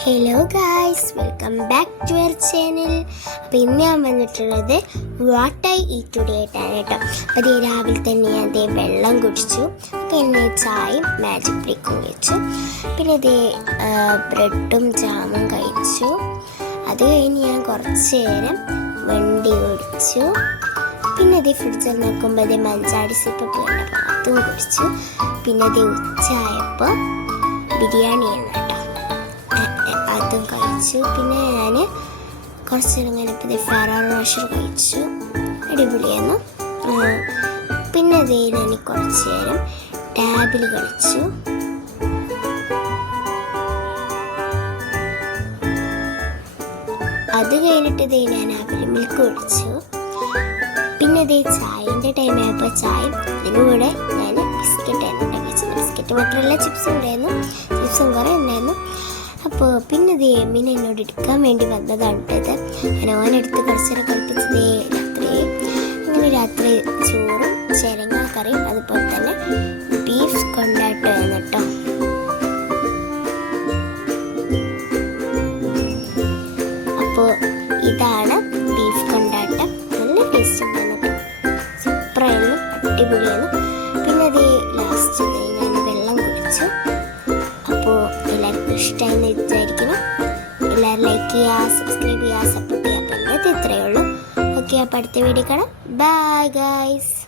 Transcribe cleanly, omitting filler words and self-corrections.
Hello guys, welcome back to our channel. അപ്പോൾ ഇന്ന് ഞാൻ വന്നിട്ടുള്ളത് വാട്ട് ഐ ഈറ്റ് ടുഡേ ആയിട്ടാണ് കേട്ടോ. അപ്പോൾ ഈ രാവിലെ തന്നെ ഞാൻ അതേ വെള്ളം കുടിച്ചു, പിന്നെ ചായയും മാജിക് ബ്രേക്കും കഴിച്ചു, പിന്നെ ഇതേ ബ്രെഡും ജാമും കഴിച്ചു. അത് കഴിഞ്ഞ് ഞാൻ കുറച്ച് നേരം വണ്ടി ഓടിച്ചു. പിന്നെ അതേ ഫ്രിഡ്ജിൽ നോക്കുമ്പോൾ അതേ മഞ്ചാടി സിപ്പൊക്കെ ഉണ്ടപ്പോൾ അതും കുടിച്ചു. പിന്നെ അതേ ഉച്ചയായപ്പോൾ ബിരിയാണിയാണ് കേട്ടോ, അതും കഴിച്ചു. പിന്നെ ഞാൻ കുറച്ച് നേരം കഴിഞ്ഞപ്പോൾ ഫെറാറോ റോഷർ കഴിച്ചു, അടിപൊളിയായിരുന്നു. പിന്നെ അതേ ഞാൻ കുറച്ച് നേരം ടാബിൽ കളിച്ചു. അത് കഴിഞ്ഞിട്ട് ഇതേ ഞാൻ ആപ്പിൾ മിൽക്ക് കുടിച്ചു. പിന്നെ ഇതേ ചായൻ്റെ ടൈം ആയപ്പോൾ ചായ, അതിൻ്റെ കൂടെ ഞാൻ ബിസ്ക്കറ്റ് ആയിരുന്നു കഴിച്ചത്. ബിസ്ക്കറ്റ് മാത്രമല്ല, ചിപ്സും ഉണ്ടായിരുന്നു, ചിപ്സും കുറേ ഉണ്ടായിരുന്നു. അപ്പോൾ പിന്നെ ഇത് എമ്മിനെ എന്നോട് എടുക്കാൻ വേണ്ടി വന്നതാണ് കേട്ടത്. ഞാൻ ഓനെടുത്ത് കുറച്ചേരം കളിപ്പിച്ചതേ രാത്രി. അങ്ങനെ രാത്രി ചോറും ചിരങ്ങ കറിയും അതുപോലെ തന്നെ ബീഫ് കൊണ്ടാട്ടമായിരുന്നു കേട്ടോ. അപ്പോൾ ഇതാണ് ബീഫ് കൊണ്ടാട്ടം. നല്ല ടേസ്റ്റ് ഉണ്ടായിരുന്നു കേട്ടോ, സൂപ്പറായിരുന്നു, അടിപൊളിയായിരുന്നു. പിന്നെ അത് ലാസ്റ്റ് ഞാൻ വെള്ളം കുടിച്ചു. അപ്പോൾ എല്ലാവർക്കും ഇഷ്ടമായെന്ന് വിചാരിക്കണം. എല്ലാവരും ലൈക്ക് ചെയ്യുക, സബ്സ്ക്രൈബ് ചെയ്യുക, സപ്പോർട്ട് ചെയ്യുക. അപ്പോൾ ഇന്നത്തെ ഇത്രയേ ഉള്ളൂ. ഓക്കെ, അപ്പോൾ അടുത്ത വീഡിയോ കാണാം. Bye guys.